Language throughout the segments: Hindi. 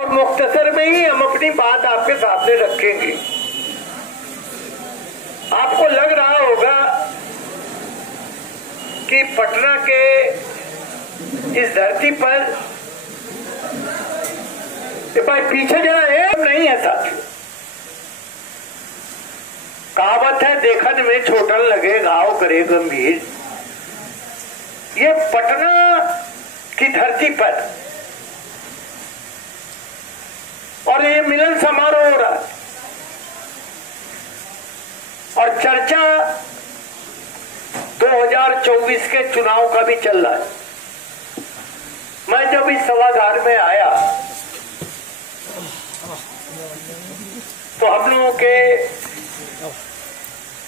और मुख्तसर में ही हम अपनी बात आपके सामने रखेंगे। आपको लग रहा होगा कि पटना के इस धरती पर भाई पीछे जरा है, नहीं है साथियों। कहावत है देखन में छोटन लगे घाव करे गंभीर। ये पटना की धरती पर और ये मिलन समारोह हो रहा है और चर्चा 2024 के चुनाव का भी चल रहा है। मैं जब इस सभागार में आया तो हम लोगों के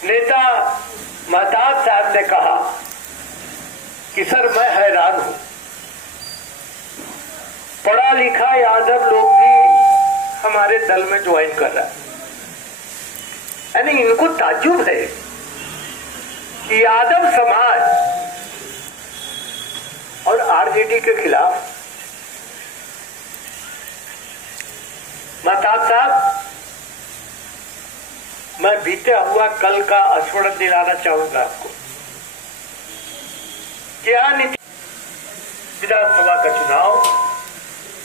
नेता महताब साहब ने कहा कि सर मैं हैरान हूं, पढ़ा लिखा यादव लोग भी हमारे दल में ज्वाइन कर रहा है। यानी इनको ताज्जुब है कि यादव समाज और आरजेडी के खिलाफ। महताब साहब, मैं बीते हुआ कल का स्मरण दिलाना चाहूंगा आपको कि यहाँ विधानसभा का चुनाव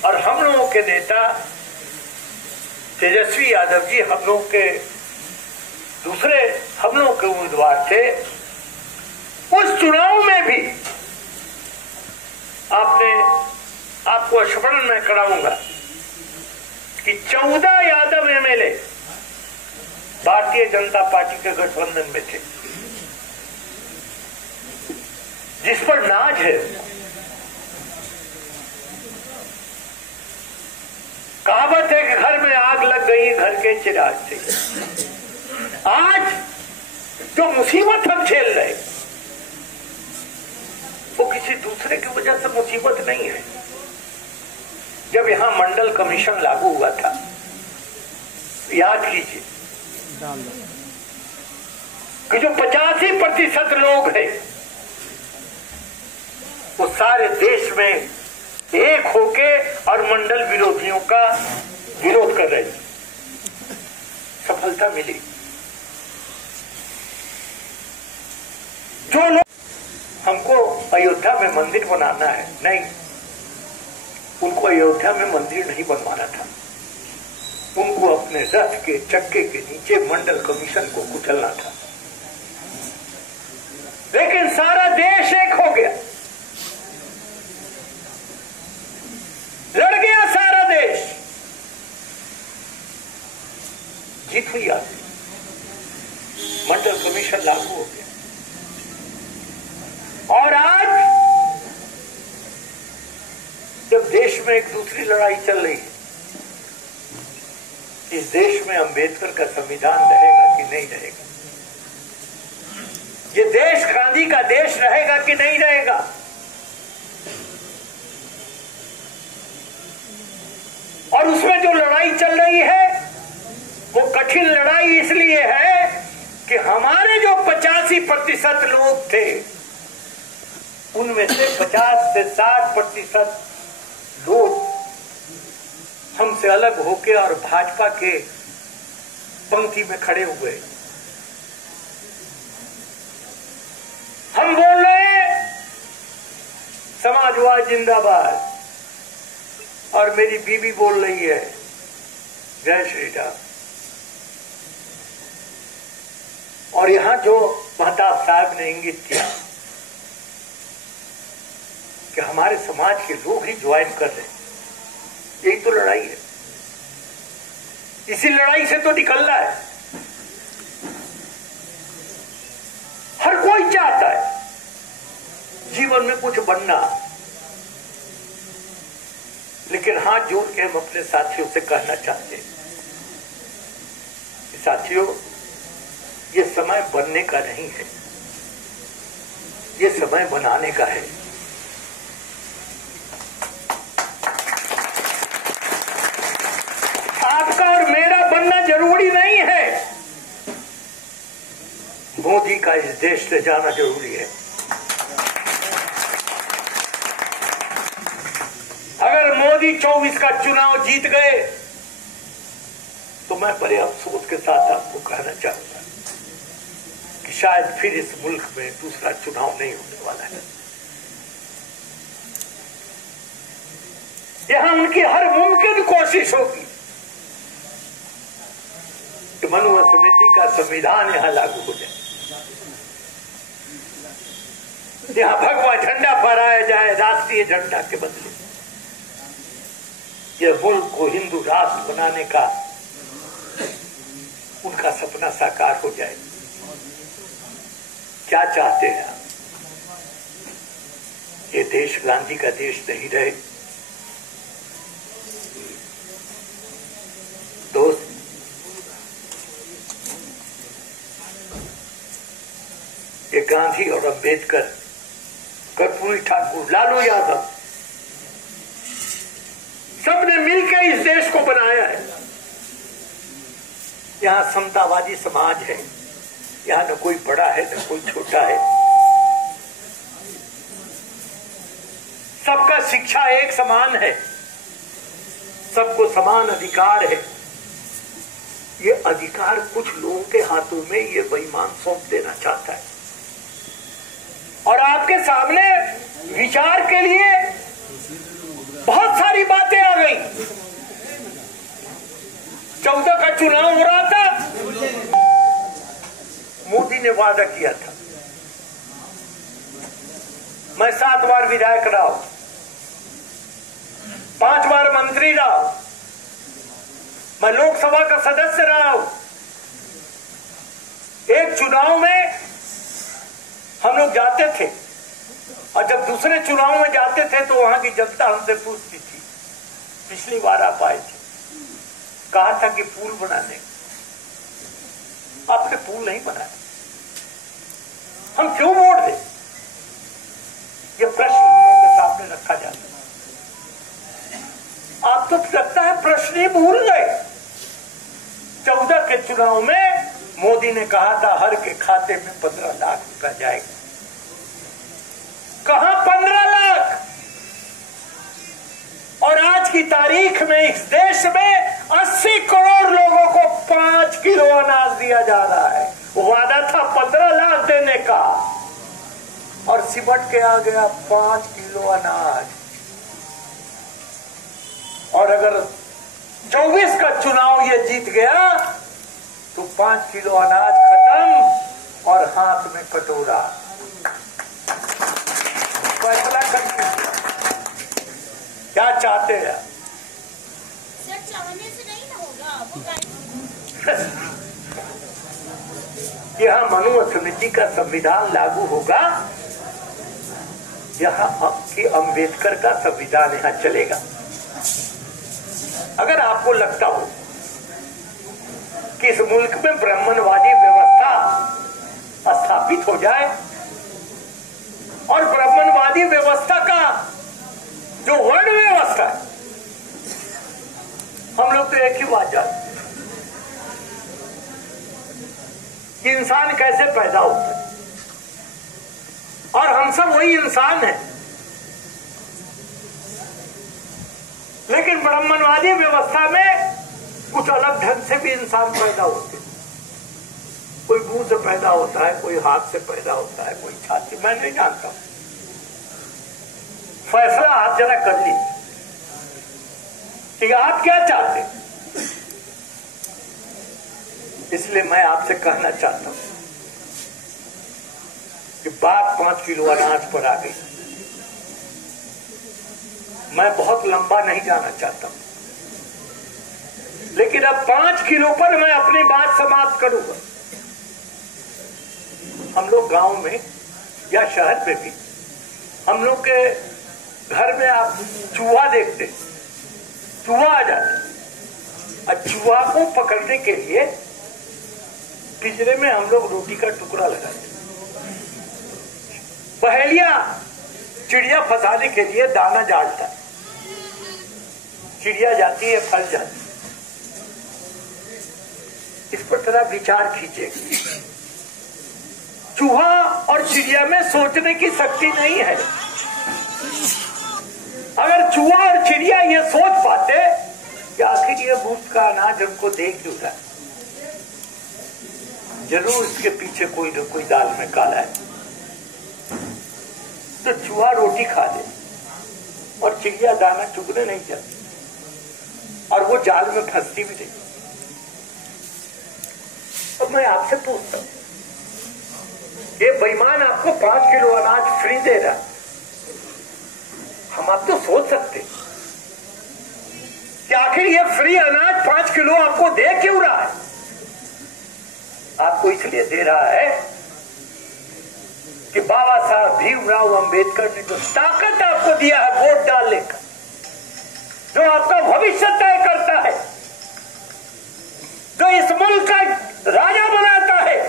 और हम लोगों के नेता तेजस्वी यादव जी हम लोगों के दूसरे हम लोगों के उम्मीदवार थे। उस चुनाव में भी आपको स्मरण में कराऊंगा कि 14 यादव एमएलए भारतीय जनता पार्टी के गठबंधन में थे, जिस पर नाज है। कहावत है कि घर में आग लग गई घर के चिराग से। आज जो मुसीबत हम झेल रहे वो किसी दूसरे की वजह से मुसीबत नहीं है। जब यहां मंडल कमीशन लागू हुआ था, याद कीजिए कि जो 85% लोग हैं वो सारे देश में एक होके और मंडल विरोधियों का विरोध कर रहे थे। सफलता मिली। जो लोग हमको अयोध्या में मंदिर बनाना है, नहीं, उनको अयोध्या में मंदिर नहीं बनवाना था। उनको अपने रथ के चक्के के नीचे मंडल कमीशन को कुचलना था। लेकिन सारा देश एक हो गया, लड़ गया सारा देश, जीत हुई आती, मंडल कमीशन लागू हो गया। और आज जब देश में एक दूसरी लड़ाई चल रही है, इस देश में अंबेडकर का संविधान रहेगा कि नहीं रहेगा, ये देश गांधी का देश रहेगा कि नहीं रहेगा, और उसमें जो लड़ाई चल रही है वो कठिन लड़ाई इसलिए है कि हमारे जो 85% लोग थे उनमें से 50 से 60% लोग हमसे अलग होके और भाजपा के पंक्ति में खड़े हुए। हम बोल रहे हैं समाजवाद जिंदाबाद, और मेरी बीवी बोल रही है जय श्री राम। और यहां जो महताब साहब ने इंगित किया कि हमारे समाज के लोग ही ज्वाइन कर रहे हैं, यही तो लड़ाई है। इसी लड़ाई से तो निकलना है। हर कोई चाहता है जीवन में कुछ बनना, लेकिन हाथ जोड़ के हम अपने साथियों से कहना चाहते हैं, साथियों, ये समय बनने का नहीं है, ये समय बनाने का है। आपका और मेरा बनना जरूरी नहीं है, मोदी का इस देश से जाना जरूरी है। अगर मोदी 24 का चुनाव जीत गए तो मैं बड़े अफसोस के साथ आपको कहना चाहूंगा कि शायद फिर इस मुल्क में दूसरा चुनाव नहीं होने वाला है। यहां उनकी हर मुमकिन कोशिश होगी कि मनुस्मृति का संविधान यहां लागू हो जाए, यहां भगवा झंडा फहराया जाए राष्ट्रीय झंडा के बदले, यह मुल्क को हिंदू राष्ट्र बनाने का उनका सपना साकार हो जाए। क्या चाहते हैं आप? ये देश गांधी का देश नहीं रहे। दोस्त, ये गांधी और अंबेडकर, कर्पूरी ठाकुर, लालू यादव सबने मिलकर इस देश को बनाया है। यहां समतावादी समाज है, यहां न कोई बड़ा है न कोई छोटा है, सबका शिक्षा एक समान है, सबको समान अधिकार है। ये अधिकार कुछ लोगों के हाथों में ये बेईमान सौंप देना चाहता है और आपके सामने विचार के लिए बहुत सारी बातें आ गई। 14 का चुनाव हो रहा था, मोदी ने वादा किया था मैं 7 बार विधायक रहा हूं, 5 बार मंत्री रहा हूं, मैं लोकसभा का सदस्य रहा हूं। एक चुनाव में हम लोग जाते थे और जब दूसरे चुनाव में जाते थे तो वहां की जनता हमसे पूछती थी, पिछली बार आप आए थे, कहा था कि पुल बनाने, आपने पुल नहीं बनाया, हम क्यों वोट दें? ये प्रश्न हम लोगों के सामने रखा जाता है। आप तो लगता है प्रश्न ही भूल गए। 14 के चुनाव में मोदी ने कहा था हर के खाते में 15 लाख रुपया जाएगा। कहां 15 लाख? और आज की तारीख में इस देश में 80 करोड़ लोगों को 5 किलो अनाज दिया जा रहा है। वादा था 15 लाख देने का और सिमट के आ गया 5 किलो अनाज। और अगर 24 का चुनाव ये जीत गया तो 5 किलो अनाज खत्म और हाथ में कटोरा। फैसला कर दीजिए, क्या चाहते हैं? सर, चाहने से नहीं ना होगा वो यहाँ मनुस्मृति का संविधान लागू होगा, यहाँ कि अंबेडकर का संविधान यहाँ चलेगा। अगर आपको लगता हो कि इस मुल्क में ब्राह्मणवादी व्यवस्था स्थापित हो जाए और ब्राह्मणवादी व्यवस्था का जो वर्ण व्यवस्था है, हम लोग तो एक ही बात जानते हैं कि इंसान कैसे पैदा होता है और हम सब वही इंसान हैं। लेकिन ब्राह्मणवादी व्यवस्था में कुछ अलग ढंग से भी इंसान पैदा होते हैं। कोई मुंह से पैदा होता है, कोई हाथ से पैदा होता है, कोई छाती, मैं नहीं जानता। फैसला आप जरा कर लीजिए कि आप क्या चाहते हैं। इसलिए मैं आपसे कहना चाहता हूं कि बात 5 किलो अनाज पर आ गई। मैं बहुत लंबा नहीं जाना चाहता, लेकिन अब 5 किलो पर मैं अपनी बात समाप्त करूंगा। हम लोग गांव में या शहर में भी, हम लोग के घर में आप चूहा देखते, चूहा आ जाता और चूहा को पकड़ने के लिए पिंजरे में हम लोग रोटी का टुकड़ा लगाते। पहेलियां चिड़िया फंसाने के लिए दाना डालता है, चिड़िया जाती है, फंस जाती। इस पर थोड़ा विचार कीजिए। चूहा और चिड़िया में सोचने की शक्ति नहीं है। अगर चूहा और चिड़िया ये सोच पाते कि आखिर ये मुफ्त का अनाज हमको दे क्यों रहा है, जरूर इसके पीछे कोई न कोई दाल में काला है, तो चूहा रोटी खा ले और चिड़िया दाना चुगने नहीं जाती और वो जाल में फंसती भी नहीं। अब मैं आपसे पूछता हूं, ये बेईमान आपको 5 किलो अनाज फ्री दे रहा है, हम आप तो सोच सकते कि आखिर ये फ्री अनाज 5 किलो आपको दे क्यों रहा है। आपको इसलिए दे रहा है कि बाबा साहब भीमराव अंबेडकर ने जो ताकत आपको दिया है वोट डालने का, जो आपका भविष्य तय करता है, जो इस मुल्क का राजा बनाता है,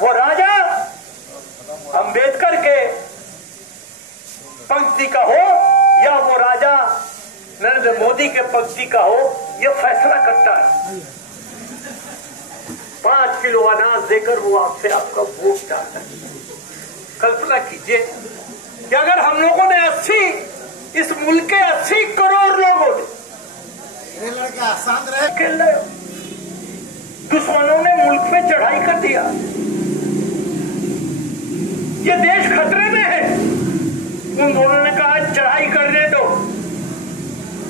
वो राजा अंबेडकर के पंक्ति का हो या वो राजा नरेंद्र मोदी के पंक्ति का हो, ये फैसला करता है। 5 किलो अनाज देकर वो आपसे आपका वोट डालता है। कल्पना कीजिए कि अगर हम लोगों ने 80 इस मुल्क के 80 करोड़ लोगों ने ये लड़के आसान रहे खेल रहे, दुश्मनों ने मुल्क पे चढ़ाई कर दिया, ये देश खतरे में है, उन दोनों ने कहा चढ़ाई करने दो,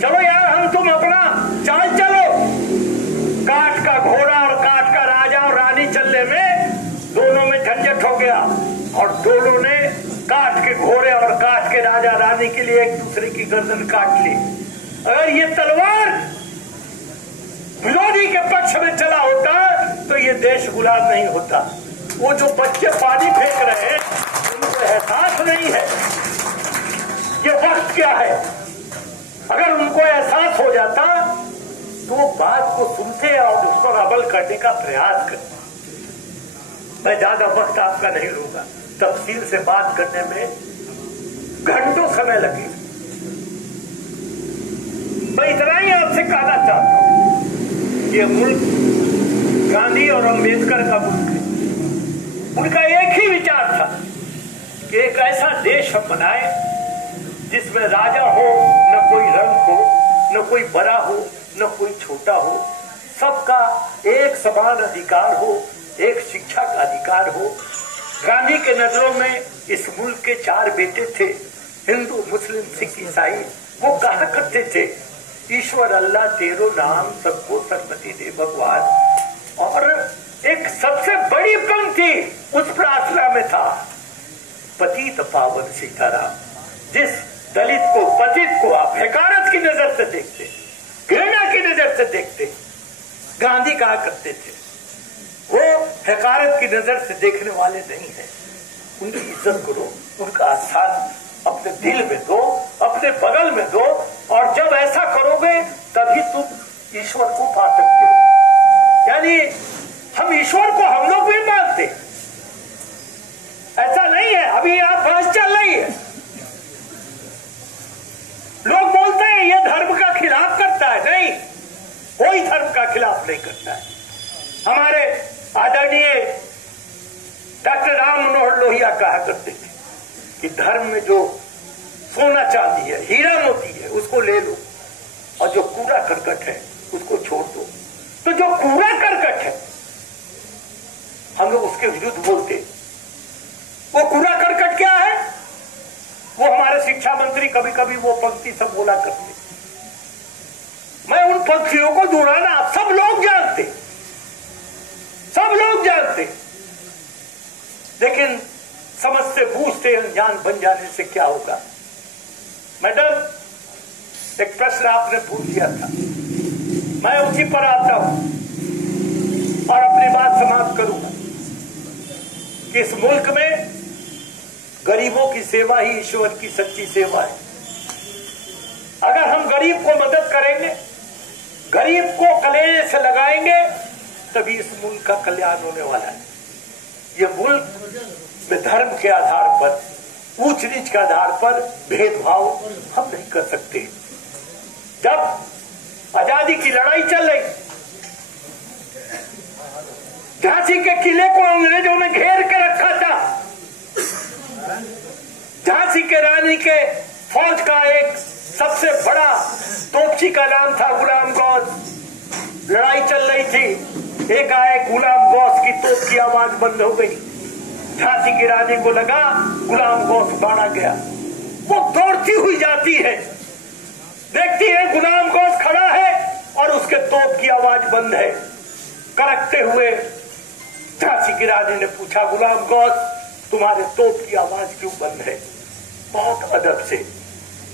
चलो यार हम तुम अपना चाल चलो। काठ का घोड़ा और काठ का राजा और रानी चलने में दोनों में झंझट हो गया और दोनों ने काठ के घोड़े और काठ के राजा रानी के लिए एक दूसरे की गर्दन काट ली। अगर ये तलवार विरोधी के पक्ष में चला होता तो ये देश गुलाम नहीं होता। वो जो बच्चे पानी फेंक रहे हैं उनको एहसास नहीं है ये वक्त क्या है। अगर उनको एहसास हो जाता तो वो बात को सुनते और उस पर अमल करने का प्रयास करते। मैं ज्यादा वक्त आपका नहीं लूंगा, तफसील से बात करने में घंटों समय लगे। मैं इतना ही आपसे कहना चाहता हूं, ये मुल्क गांधी और अंबेडकर का मुल्क है। उनका एक ही विचार था कि एक ऐसा देश हम बनाए जिसमें राजा हो न कोई रंग हो, न कोई बड़ा हो न कोई छोटा हो, सबका एक समान अधिकार हो, एक शिक्षा का अधिकार हो। गांधी के नजरों में इस मुल्क के 4 बेटे थे, हिंदू मुस्लिम सिख ईसाई। वो कहा करते थे ईश्वर अल्लाह तेरो नाम सबको सरस्वती दे भगवान। और एक सबसे बड़ी पंक्ति उस प्रार्थना में था पतित पावन सीताराम। जिस दलित को पतित को आप हकारत की नजर से देखते, घृणा की नजर से देखते, गांधी कहा करते थे वो हकारत की नजर से देखने वाले नहीं है। उनकी इज्जत करो, उनका स्थान अपने दिल में दो, अपने बगल में दो, और जब ऐसा करोगे तभी तुम ईश्वर को पा सकते हो। यानी हम ईश्वर को हम लोग भी मानते, ऐसा नहीं है। अभी आप बहस चल रही है, लोग बोलते हैं ये धर्म का खिलाफ करता है। नहीं, कोई धर्म का खिलाफ नहीं करता है। हमारे आदरणीय डॉक्टर राम मनोहर लोहिया कहा करते थे कि धर्म में जो सोना चांदी है, हीरा मोती है, उसको ले लो, और जो कूड़ा करकट है उसको छोड़ दो। तो जो कूड़ा करकट है हम लोग उसके विरुद्ध बोलते। वो कूड़ा करकट क्या है? वो हमारे शिक्षा मंत्री कभी कभी वो पंक्ति सब बोला करते। मैं उन पंक्तियों को दोहराना सब लोग जानते, सब लोग जानते, लेकिन समझते बूझते अनजान बन जाने से क्या होगा। मैडम, एक प्रश्न आपने पूछ दिया था, मैं उसी पर आता हूं और अपनी बात समाप्त करूंगा कि इस मुल्क में गरीबों की सेवा ही ईश्वर की सच्ची सेवा है। अगर हम गरीब को मदद करेंगे, गरीब को कलेजे से लगाएंगे, तभी इस मुल्क का कल्याण होने वाला है। ये मुल्क में धर्म के आधार पर, ऊंच नीच के आधार पर भेदभाव हम नहीं कर सकते। जब आजादी की लड़ाई चल रही, झांसी के किले को अंग्रेजों ने घेर के रखा था, झांसी के रानी के फौज का एक सबसे बड़ा तोपची का नाम था गुलाम गौस। लड़ाई चल रही थी, एकाएक गुलाम गौस की तोप की आवाज बंद हो गई। झांसी की रानी को लगा गुलाम गौस मारा गया। वो दौड़ती हुई जाती है, देखती है गुलाम गौस खड़ा है और उसके तोप की आवाज बंद है। करकते हुए झांसी की रानी ने पूछा, गुलाम गौस तुम्हारे तोप की आवाज क्यों बंद है? बहुत अदब से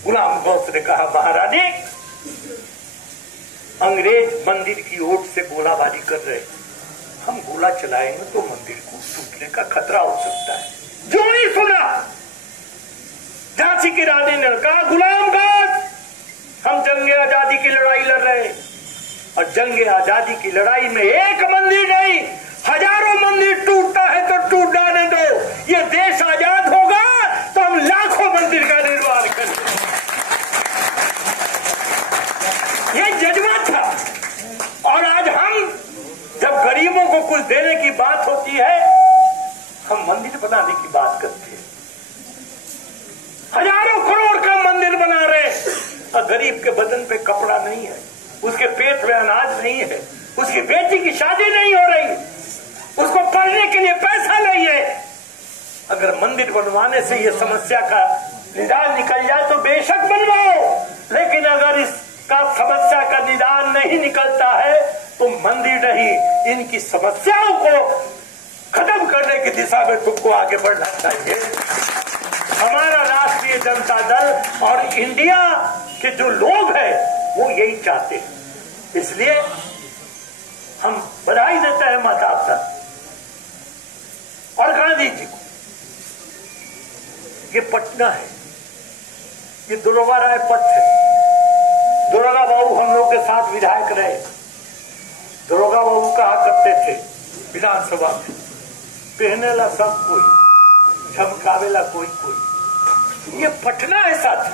गुलाम गौस ने कहा, महारानी अंग्रेज मंदिर की ओर से गोलाबारी कर रहे, हम गोला चलाएंगे तो मंदिर को टूटने का खतरा हो सकता है। जो नहीं सुना, झांसी की रानी ने कहा, गुलाम गौस हम जंगे आजादी की लड़ाई लड़ रहे हैं और जंगे आजादी की लड़ाई में एक मंदिर नहीं हजारों मंदिर टूटता है तो टूट जाने दो। ये देश आजाद होगा तो हम लाखों मंदिर का निर्माण करेंगे। ये जज्बा था। और आज हम जब गरीबों को कुछ देने की बात होती है, हम मंदिर बनाने की बात करते हैं। हजारों करोड़ का मंदिर बना रहे और गरीब के बदन पे कपड़ा नहीं है, उसके पेट में अनाज नहीं है, उसकी बेटी की शादी नहीं हो रही, उसको पढ़ने के लिए पैसा नहीं है। अगर मंदिर बनवाने से ये समस्या का निदान निकल जाए तो बेशक बनवाओ, लेकिन अगर इसका समस्या का निदान नहीं निकलता है तो मंदिर नहीं, इनकी समस्याओं को खत्म करने की दिशा में तुमको आगे बढ़ना चाहिए। हमारा राष्ट्रीय जनता दल और इंडिया के जो लोग हैं वो यही चाहते हैं, इसलिए हम बधाई देते हैं माता पिता और गांधी जी को। ये पटना है, ये दरोगा राय पथ है। दरोगा बाबू हम लोग के साथ विधायक रहे। दरोगा बाबू कहा करते थे विधानसभा में, पहनेला सब कोई, झमकावेला कोई कोई। ये पटना ऐसा था,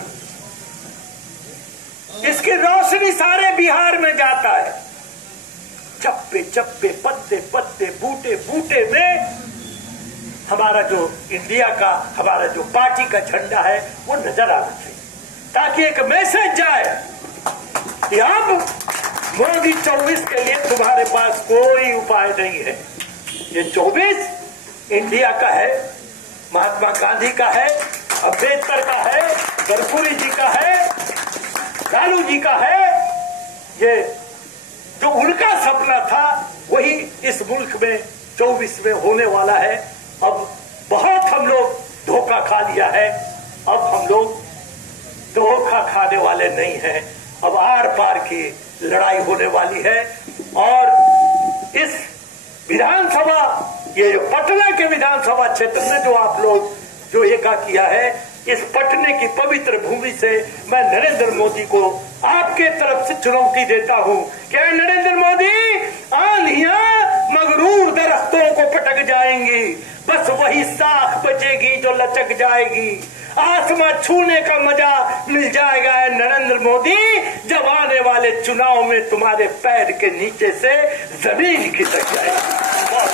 इसकी रोशनी सारे बिहार में जाता है। चप्पे चप्पे, पत्ते पत्ते, बूटे बूटे में हमारा जो इंडिया का, हमारा जो पार्टी का झंडा है वो नजर आना चाहिए, ताकि एक मैसेज जाए कि अब मोदी 24 के लिए तुम्हारे पास कोई उपाय नहीं है। ये 24 इंडिया का है, महात्मा गांधी का है, अम्बेडकर का है, गडकरी जी का है, लालू जी का है। ये जो उनका सपना था वही इस मुल्क में 24 में होने वाला है। अब बहुत हम लोग धोखा खा लिया है, अब हम लोग धोखा खाने वाले नहीं हैं। अब आर पार की लड़ाई होने वाली है। और इस विधानसभा, ये जो पटना के विधानसभा क्षेत्र में जो आप लोग जो एका किया है, इस पटने की पवित्र भूमि से मैं नरेंद्र मोदी को आपके तरफ से चुनौती देता हूँ। क्या नरेंद्र मोदी, आंधियां मगरूर दरख्तों को पटक जाएंगी, बस वही साख बचेगी जो लचक जाएगी। आसमां छूने का मजा मिल जाएगा नरेंद्र मोदी, जब आने वाले चुनाव में तुम्हारे पैर के नीचे से जमीन खिसक जाएगी। बहुत